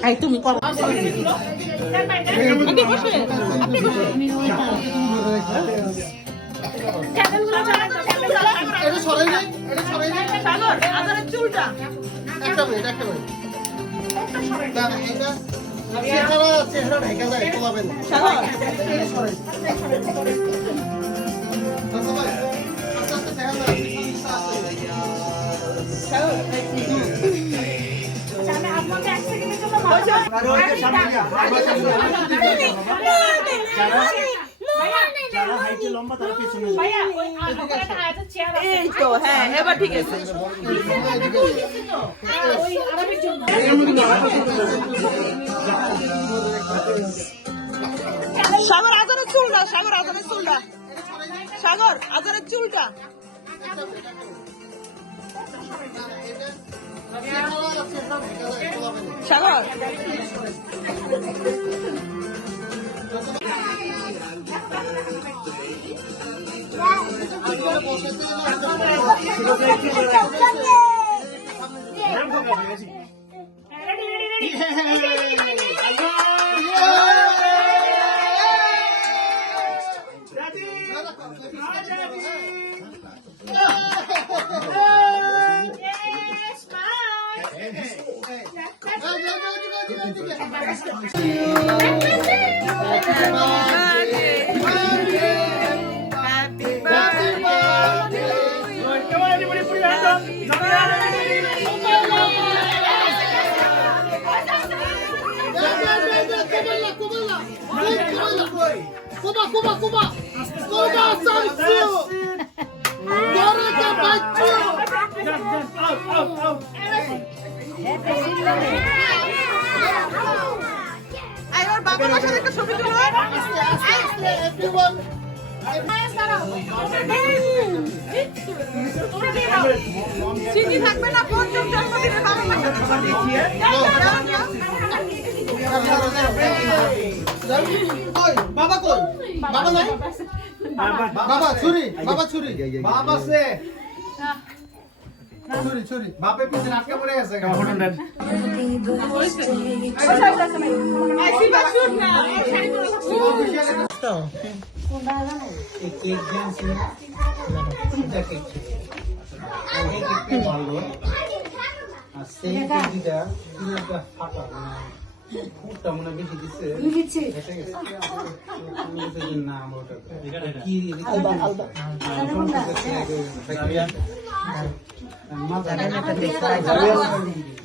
এই তুমি করো আপনি বসে আপনি বসে এটা সরাই নাই সাগর আদারের চুলটা একটা মিনিট না এটা চেহারা ঢেকে যায় তোলাবেন সাগর এটা সরাই আচ্ছা ভাই আস্তে আস্তে দেখা যায় সাগর এই তো হ্যাঁ এবার ঠিক আছে সাগর আজানের চুলটা সাগর আজানের চুলটা সাগর আজানের চুলটা সাগর বাবার সাথে একটা ছবি তুলো চিনি থাকবে না পঞ্চম জন্মদিনে বাবা কই বাবা নাই বাবা ছুরি বাবা সে ছুরি বাপে পিছনে আটকে পড়ে গেছে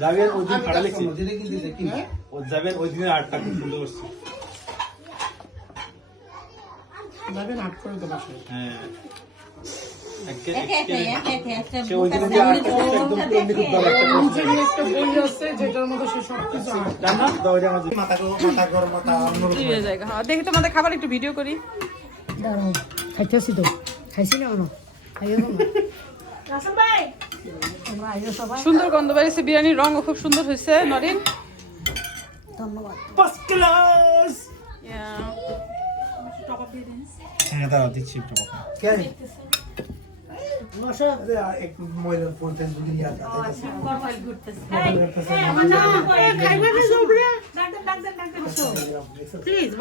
যাবেন ওই দিন ফাটা লিখছি ও যাবেন ওই দিনের আটটা খুব সুন্দর করছে যাবেন আট করে তো বাসায় হ্যাঁ দেখি তোমাদের খাবার একটু ভিডিও করি খাইতেছি তো খাইছি না সুন্দর গন্ধ বেরিয়েছে বিরিয়ানির রঙও খুব সুন্দর হয়েছে নরিন ধন্যবাদ ফার্স্ট ক্লাস হ্যাঁ দাঁড়াও দিচ্ছি একটু কথা একটু ময়লার পড়তেন যদি প্লিজ